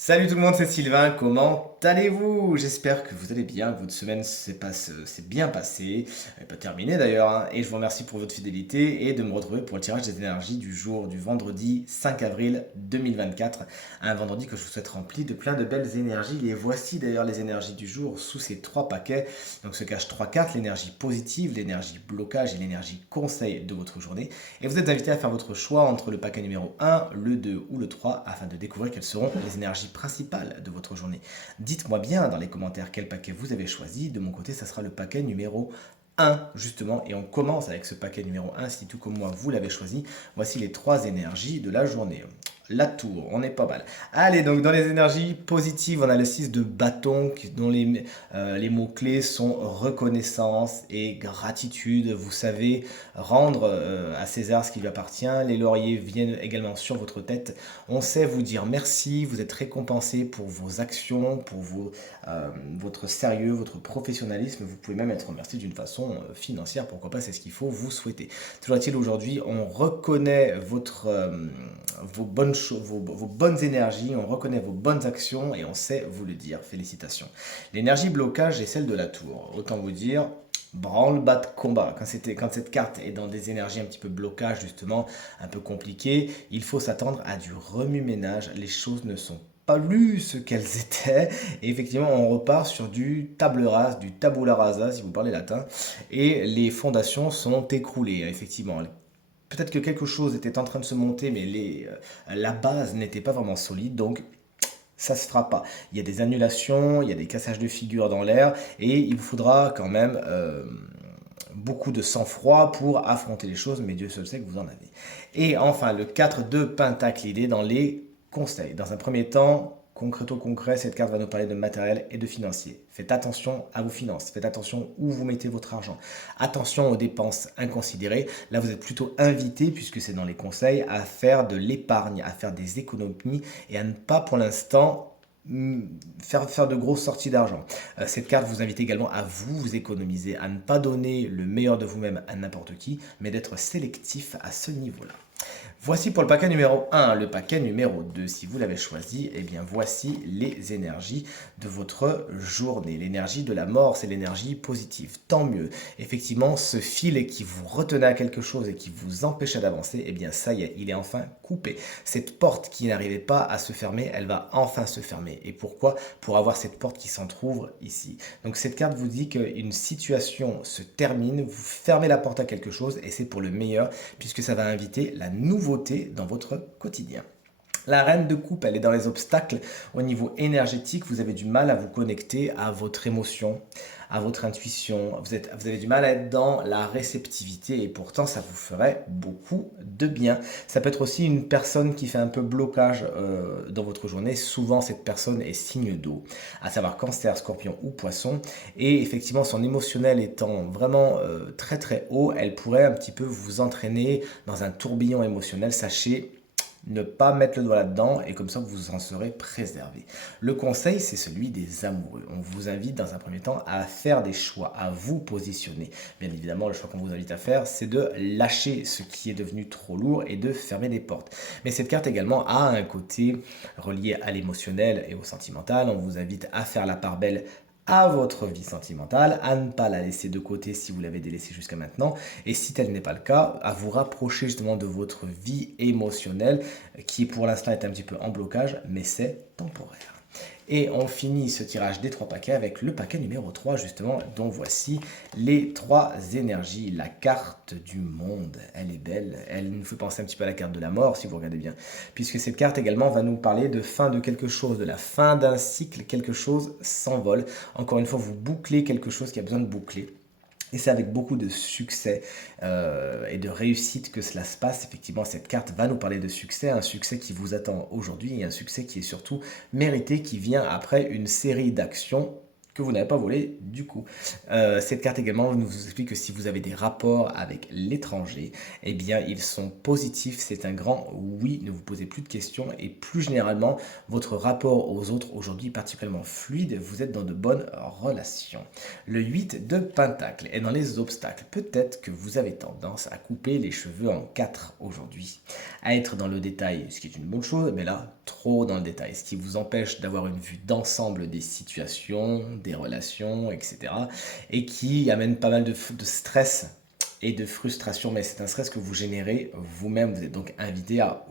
Salut tout le monde, c'est Sylvain, comment allez-vous? J'espère que vous allez bien, que votre semaine s'est bien passée, elle n'est pas terminée d'ailleurs, hein, et je vous remercie pour votre fidélité et de me retrouver pour le tirage des énergies du jour du vendredi 5 avril 2024, un vendredi que je vous souhaite rempli de plein de belles énergies. Et voici d'ailleurs les énergies du jour sous ces trois paquets, donc se cachent trois cartes, l'énergie positive, l'énergie blocage et l'énergie conseil de votre journée. Et vous êtes invité à faire votre choix entre le paquet numéro 1, le 2 ou le 3 afin de découvrir quelles seront les énergies principales de votre journée. Dites-moi bien dans les commentaires quel paquet vous avez choisi. De mon côté, ça sera le paquet numéro 1 justement. Et on commence avec ce paquet numéro 1 si tout comme moi vous l'avez choisi. Voici les trois énergies de la journée. La tour, on est pas mal. Allez, donc dans les énergies positives, on a le 6 de bâton dont les mots-clés sont reconnaissance et gratitude. Vous savez rendre à César ce qui lui appartient. Les lauriers viennent également sur votre tête. On sait vous dire merci, vous êtes récompensé pour vos actions, pour votre sérieux, votre professionnalisme. Vous pouvez même être remercié d'une façon financière, pourquoi pas, c'est ce qu'il faut vous souhaiter. Toujours est-il aujourd'hui, on reconnaît vos bonnes énergies, on reconnaît vos bonnes actions et on sait vous le dire. Félicitations. L'énergie blocage est celle de la tour. Autant vous dire, branle-bas de combat. Quand cette carte est dans des énergies un petit peu blocage, justement, un peu compliquées, il faut s'attendre à du remue-ménage. Les choses ne sont pas plus ce qu'elles étaient. Et effectivement, on repart sur du table rase, du tabula rasa, si vous parlez latin. Et les fondations sont écroulées, effectivement. Peut-être que quelque chose était en train de se monter, mais la base n'était pas vraiment solide. Donc, ça se fera pas. Il y a des annulations, il y a des cassages de figures dans l'air, et il vous faudra quand même beaucoup de sang-froid pour affronter les choses, mais Dieu seul sait que vous en avez. Et enfin, le 4 de Pentacle, il est dans les conseils. Dans un premier temps, concret, cette carte va nous parler de matériel et de financier. Faites attention à vos finances, faites attention où vous mettez votre argent. Attention aux dépenses inconsidérées. Là, vous êtes plutôt invité, puisque c'est dans les conseils, à faire de l'épargne, à faire des économies et à ne pas pour l'instant faire de grosses sorties d'argent. Cette carte vous invite également à vous économiser, à ne pas donner le meilleur de vous-même à n'importe qui, mais d'être sélectif à ce niveau-là. Voici pour le paquet numéro 1, le paquet numéro 2. Si vous l'avez choisi, eh bien voici les énergies de votre journée. L'énergie de la mort, c'est l'énergie positive. Tant mieux. Effectivement, ce fil qui vous retenait à quelque chose et qui vous empêchait d'avancer, eh bien ça y est, il est enfin coupé. Cette porte qui n'arrivait pas à se fermer, elle va enfin se fermer. Et pourquoi? Pour avoir cette porte qui s'entrouvre ici. Donc cette carte vous dit qu'une situation se termine, vous fermez la porte à quelque chose et c'est pour le meilleur puisque ça va inviter la nouveauté dans votre quotidien. La reine de coupe, elle est dans les obstacles. Au niveau énergétique, vous avez du mal à vous connecter à votre émotion, à votre intuition. Vous avez du mal à être dans la réceptivité et pourtant, ça vous ferait beaucoup de bien. Ça peut être aussi une personne qui fait un peu blocage dans votre journée. Souvent, cette personne est signe d'eau, à savoir cancer, scorpion ou poisson. Et effectivement, son émotionnel étant vraiment très très haut, elle pourrait un petit peu vous entraîner dans un tourbillon émotionnel. Sachez ne pas mettre le doigt là-dedans et comme ça vous en serez préservé. Le conseil, c'est celui des amoureux. On vous invite dans un premier temps à faire des choix, à vous positionner. Bien évidemment, le choix qu'on vous invite à faire, c'est de lâcher ce qui est devenu trop lourd et de fermer des portes. Mais cette carte également a un côté relié à l'émotionnel et au sentimental. On vous invite à faire la part belle à votre vie sentimentale, à ne pas la laisser de côté si vous l'avez délaissée jusqu'à maintenant, et si tel n'est pas le cas, à vous rapprocher justement de votre vie émotionnelle, qui pour l'instant est un petit peu en blocage, mais c'est temporaire. Et on finit ce tirage des trois paquets avec le paquet numéro 3 justement, dont voici les trois énergies. La carte du monde, elle est belle, elle nous fait penser un petit peu à la carte de la mort si vous regardez bien, puisque cette carte également va nous parler de fin de quelque chose, de la fin d'un cycle, quelque chose s'envole. Encore une fois, vous bouclez quelque chose qui a besoin de boucler. Et c'est avec beaucoup de succès et de réussite que cela se passe. Effectivement, cette carte va nous parler de succès, un succès qui vous attend aujourd'hui et un succès qui est surtout mérité, qui vient après une série d'actions que vous n'avez pas volé du coup. Cette carte également nous explique que si vous avez des rapports avec l'étranger, eh bien ils sont positifs, c'est un grand oui, ne vous posez plus de questions et plus généralement votre rapport aux autres aujourd'hui est particulièrement fluide, vous êtes dans de bonnes relations. Le 8 de Pentacle est dans les obstacles. Peut-être que vous avez tendance à couper les cheveux en quatre aujourd'hui, à être dans le détail, ce qui est une bonne chose, mais là, trop dans le détail, ce qui vous empêche d'avoir une vue d'ensemble des situations, des relations, etc. et qui amène pas mal de stress et de frustration, mais c'est un stress que vous générez vous-même. Vous êtes donc invité à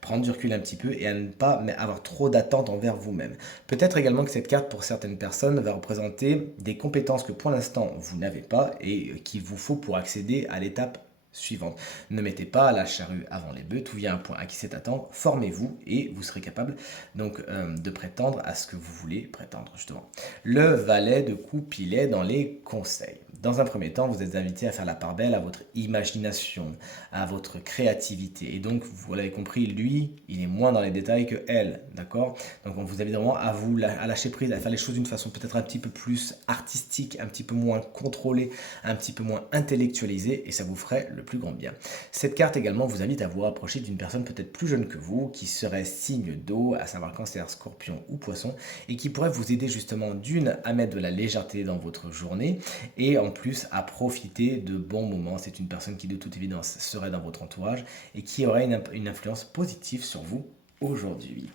prendre du recul un petit peu et à ne pas avoir trop d'attentes envers vous-même. Peut-être également que cette carte, pour certaines personnes, va représenter des compétences que pour l'instant vous n'avez pas et qu'il vous faut pour accéder à l'étape suivante. Ne mettez pas la charrue avant les bœufs, tout vient à un point à qui c'est attendre, formez-vous et vous serez capable donc de prétendre à ce que vous voulez prétendre justement. Le valet de coupe, il est dans les conseils. Dans un premier temps, vous êtes invité à faire la part belle à votre imagination, à votre créativité. Et donc, vous l'avez compris, lui, il est moins dans les détails que elle, d'accord? Donc, on vous invite vraiment à vous à lâcher prise, à faire les choses d'une façon peut-être un petit peu plus artistique, un petit peu moins contrôlée, un petit peu moins intellectualisée, et ça vous ferait le plus grand bien. Cette carte également vous invite à vous rapprocher d'une personne peut-être plus jeune que vous, qui serait signe d'eau, à savoir cancer, scorpion ou poisson, et qui pourrait vous aider justement d'une à mettre de la légèreté dans votre journée, et en plus à profiter de bons moments. C'est une personne qui de toute évidence serait dans votre entourage et qui aurait une influence positive sur vous aujourd'hui.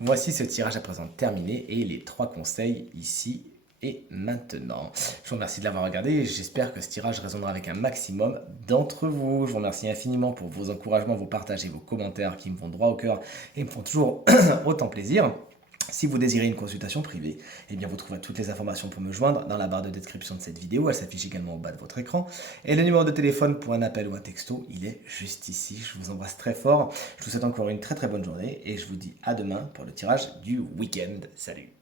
Voici ce tirage à présent terminé et les 3 conseils ici et maintenant. Je vous remercie de l'avoir regardé et j'espère que ce tirage résonnera avec un maximum d'entre vous. Je vous remercie infiniment pour vos encouragements, vos partages et vos commentaires qui me vont droit au cœur et me font toujours autant plaisir. Si vous désirez une consultation privée, eh bien vous trouverez toutes les informations pour me joindre dans la barre de description de cette vidéo. Elle s'affiche également au bas de votre écran. Et le numéro de téléphone pour un appel ou un texto, il est juste ici. Je vous embrasse très fort. Je vous souhaite encore une très très bonne journée et je vous dis à demain pour le tirage du week-end. Salut!